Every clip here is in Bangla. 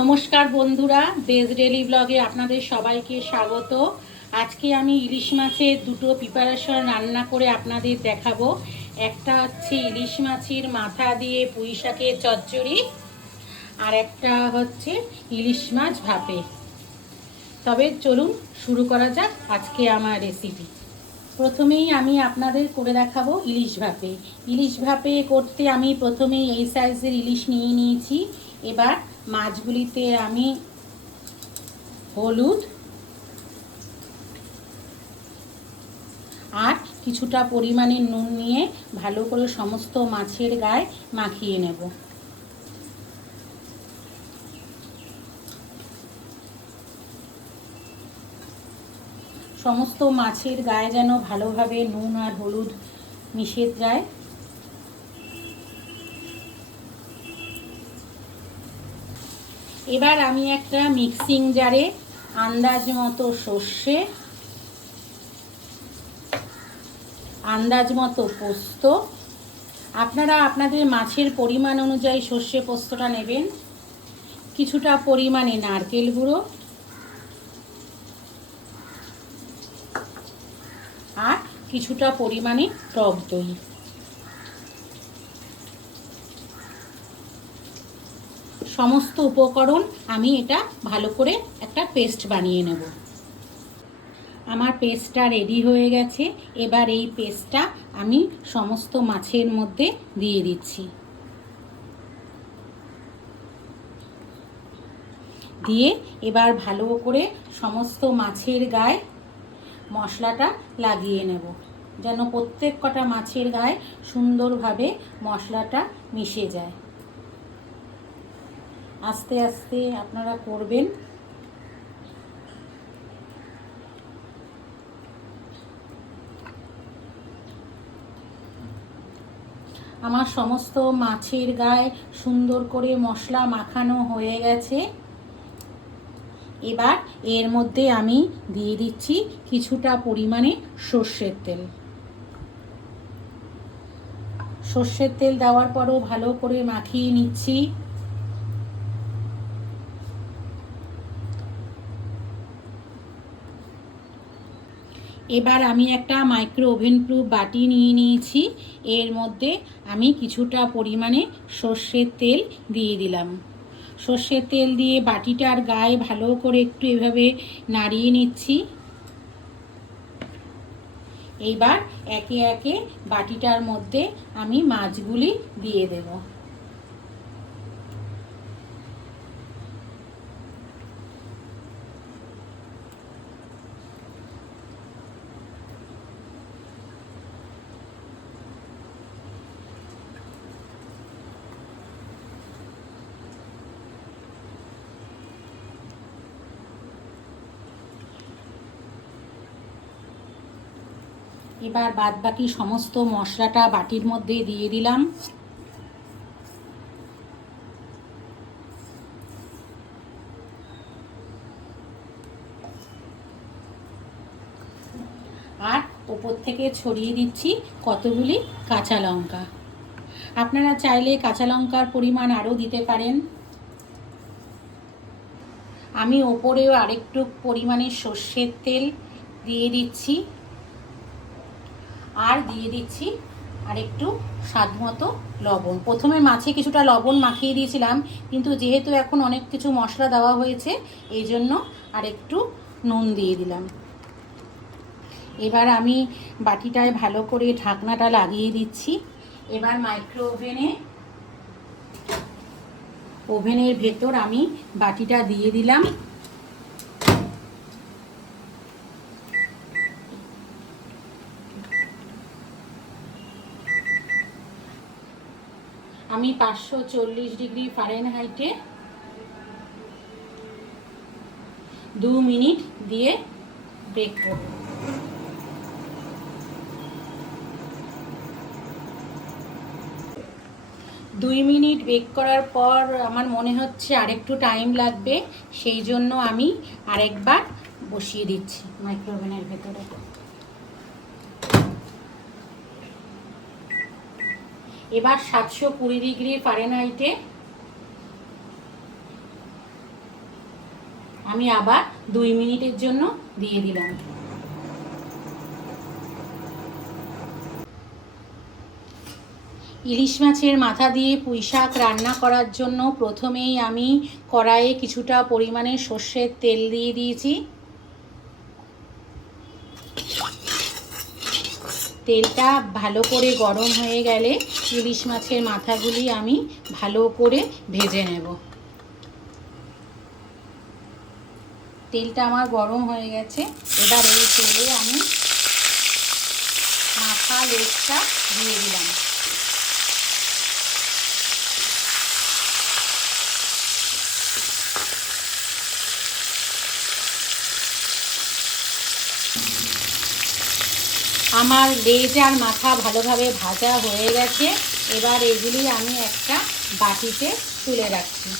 নমস্কার বন্ধুরা দেশ ডেলি ব্লগে আপনাদের সবাইকে স্বাগত। আজকে আমি ইলিশ মাছের দুটো প্রিপারেশন রান্না করে আপনাদের দেখাবো। একটা হচ্ছে ইলিশ মাছের মাথা দিয়ে পুঁই শাকের চচ্চড়ি, আর একটা হচ্ছে ইলিশ মাছ ভাপে। তবে চলুন শুরু করা যাক আজকে আমার রেসিপি প্রথমেই আমি আপনাদের করে দেখাবো ইলিশ ভাপে। ইলিশ ভাপে করতে আমি প্রথমেই এই সাইজের ইলিশ নিয়ে নিয়েছি। এবার মাছগুলিতে আমি হলুদ আর কিছুটা পরিমাণে নুন নিয়ে ভালো করে সমস্ত মাছের গায়ে মাখিয়ে নেব। সমস্ত মাছের গায়ে যেন ভালোভাবে নুন আর হলুদ মিশে যায়। এবার আমি একটা মিক্সিং জারে আন্দাজ মতো সর্ষে, আন্দাজ মতো পোস্ত। আপনারা আপনাদের মাছের পরিমাণ অনুযায়ী সর্ষে পোস্তটা নেবেন। কিছুটা পরিমাণে নারকেল গুঁড়ো। আর কিছুটা পরিমাণে টক দই। সমস্ত উপকরণ আমি এটা ভালো করে একটা পেস্ট বানিয়ে নেব। আমার পেস্টটা রেডি হয়ে গেছে। এবার এই পেস্টটা আমি সমস্ত মাছের মধ্যে দিয়ে দিচ্ছি। দিয়ে এবার ভালো করে সমস্ত মাছের গায়ে মশলাটা লাগিয়ে নেব। যেন প্রত্যেক কটা মাছের গায়ে সুন্দরভাবে মশলাটা মিশে যায়। আস্তে আস্তে আপনারা করবেন। আমার সমস্ত মাছের গায়ে সুন্দর করে মশলা মাখানো হয়ে গেছে। এবার এর মধ্যে আমি দিয়ে দিচ্ছি কিছুটা পরিমাণে সর্ষের তেল। সর্ষের তেল দেওয়ার পরও ভালো করে মাখিয়ে নিচ্ছি। এবার আমি একটা মাইক্রো ওভেন প্রুফ বাটি নিয়ে নিয়েছি। এর মধ্যে আমি কিছুটা পরিমাণে সর্ষের তেল দিয়ে দিলাম। সর্ষের তেল দিয়ে বাটিটার গায়ে ভালো করে একটু এভাবে নাড়িয়ে নিচ্ছি। এইবার একে একে বাটিটার মধ্যে আমি মাছগুলি দিয়ে দেবো। এবার বাদ বাকি সমস্ত মশলাটা বাটির মধ্যে দিয়ে দিলাম। আর ওপর থেকে ছড়িয়ে দিচ্ছি কতগুলি কাঁচা লঙ্কা। আপনারা চাইলে কাঁচা লঙ্কার পরিমাণ আরও দিতে পারেন। আমি ওপরেও আরেকটু পরিমাণে সর্ষের তেল দিয়ে দিচ্ছি। আর দিয়ে দিচ্ছি আর একটু স্বাদ মতো লবণ। প্রথমে মাছে কিছুটা লবণ মাখিয়ে দিয়েছিলাম, কিন্তু যেহেতু এখন অনেক কিছু মশলা দেওয়া হয়েছে, এই জন্য আর একটু নুন দিয়ে দিলাম। এবার আমি বাটিটায় ভালো করে ঢাকনাটা লাগিয়ে দিচ্ছি। এবার মাইক্রো ওভেনে ওভেনের ভেতর আমি বাটিটা দিয়ে দিলাম। আমি পাঁচশো চল্লিশ ডিগ্রি ফারেনহাইটে দু মিনিট দিয়ে বেক করব। দুই মিনিট বেক করার পর আমার মনে হচ্ছে আরেকটু টাইম লাগবে, সেই জন্য আমি আরেকবার বসিয়ে দিচ্ছি মাইক্রোওভেনের ভেতরে। এবার সাতশো কুড়ি ডিগ্রি ফারেনহাইটে আমি আবার দুই মিনিটের জন্য দিয়ে দিলাম। ইলিশ মাছের মাথা দিয়ে পুঁই শাক রান্না করার জন্য প্রথমেই আমি কড়াইয়ে কিছুটা পরিমাণে সর্ষের তেল দিয়ে দিয়েছি। তেলটা ভালো করে গরম হয়ে গেলে ইলিশ মাছের মাথাগুলি আমি ভালো করে ভেজে নেব। তেলটা আমার গরম হয়ে গেছে। এবার এই তেলে আমি মাথা লেজটা দিয়ে দিলাম। আমার লেজ আর মাথা ভালোভাবে ভাজা হয়ে গেছে। এবার এগুলি আমি একটা বাটিতে তুলে রাখছি।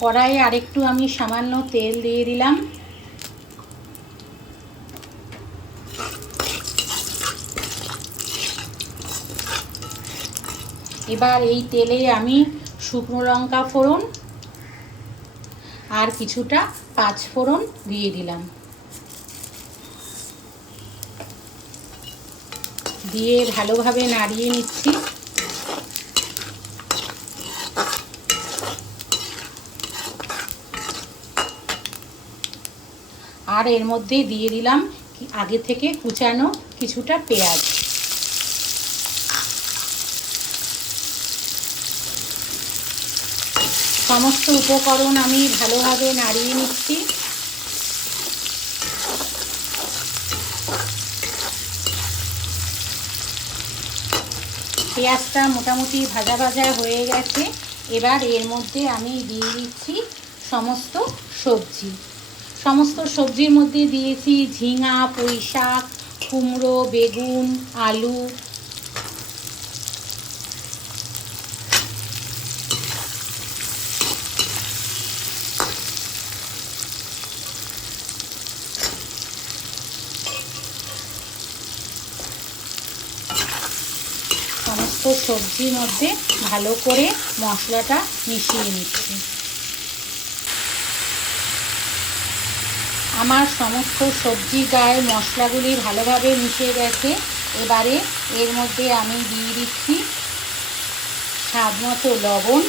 কড়াইয়ে আরেকটু আমি সামান্য তেল দিয়ে দিলাম। এবার এই তেলে আমি শুকনো লঙ্কা ফোড়ন আর কিছুটা পাঁচ ফোড়ন দিয়ে দিলাম। দিয়ে ভালোভাবে নাড়িয়ে নিচ্ছি। আর এর মধ্যে দিয়ে দিলাম আগে থেকে কুচানো কিছুটা পেঁয়াজ। সমস্ত উপকরণ আমি ভালোভাবে নাড়িয়ে নিচ্ছি। পেঁয়াজটা মোটামুটি ভাজা ভাজা হয়ে গেছে। এবার এর মধ্যে আমি দিয়ে দিচ্ছি সমস্ত সবজি। সমস্ত সবজির মধ্যে দিয়েছি ঝিঙা পুঁই শাক কুমড়ো, বেগুন, আলু সমস্ত সবজির মধ্যে ভালো করে মশলাটা মিশিয়ে নিচ্ছি। আমার সমস্ত সবজি গায়ে মশলাগুলি ভালোভাবে মিশে গেছে। এবারে এর মধ্যে আমি দিয়ে দিচ্ছি স্বাদ মতো লবণ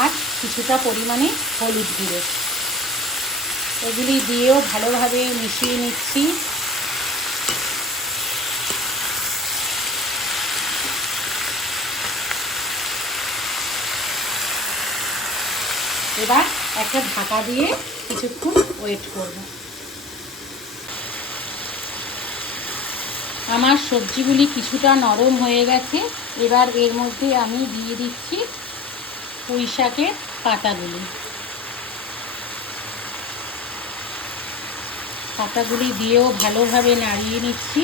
আর কিছুটা পরিমাণে হলুদ গুঁড়ো। এগুলি দিয়েও ভালোভাবে মিশিয়ে নিচ্ছি। এবার একটা ঢাকা দিয়ে কিছুক্ষণ ওয়েট করব। আমার সবজিগুলি কিছুটা নরম হয়ে গেছে। এবার এর মধ্যে আমি দিয়ে দিচ্ছি পুঁই শাকের পাতাগুলি। পাতাগুলি দিয়েও ভালোভাবে নাড়িয়ে নিচ্ছি।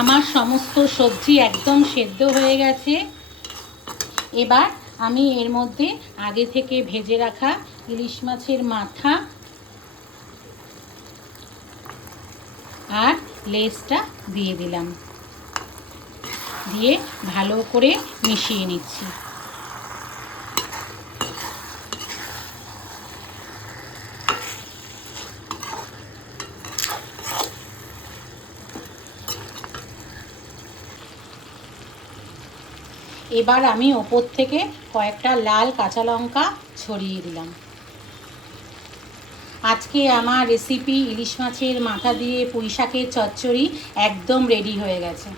আমার সমস্ত সবজি একদম সেদ্ধ হয়ে গেছে। এবার আমি এর মধ্যে আগে থেকে ভেজে রাখা ইলিশ মাছের মাথা আর লেসটা দিয়ে দিলাম। দিয়ে ভালো করে মিশিয়ে নিচ্ছি। এবার আমি ওপর থেকে কয়েকটা লাল কাঁচা লঙ্কা ছড়িয়ে দিলাম। আজকে আমার রেসিপি ইলিশ মাছের মাথা দিয়ে পুঁই শাকের চচ্চড়ি একদম রেডি হয়ে গেছে।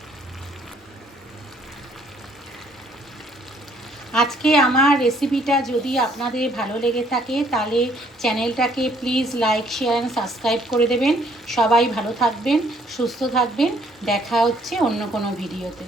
আজকে আমার রেসিপিটা যদি আপনাদের ভালো লেগে থাকে, তাহলে চ্যানেলটাকে please like share and subscribe করে দেবেন। সবাই ভালো থাকবেন, সুস্থ থাকবেন। দেখা হচ্ছে অন্য কোনো ভিডিওতে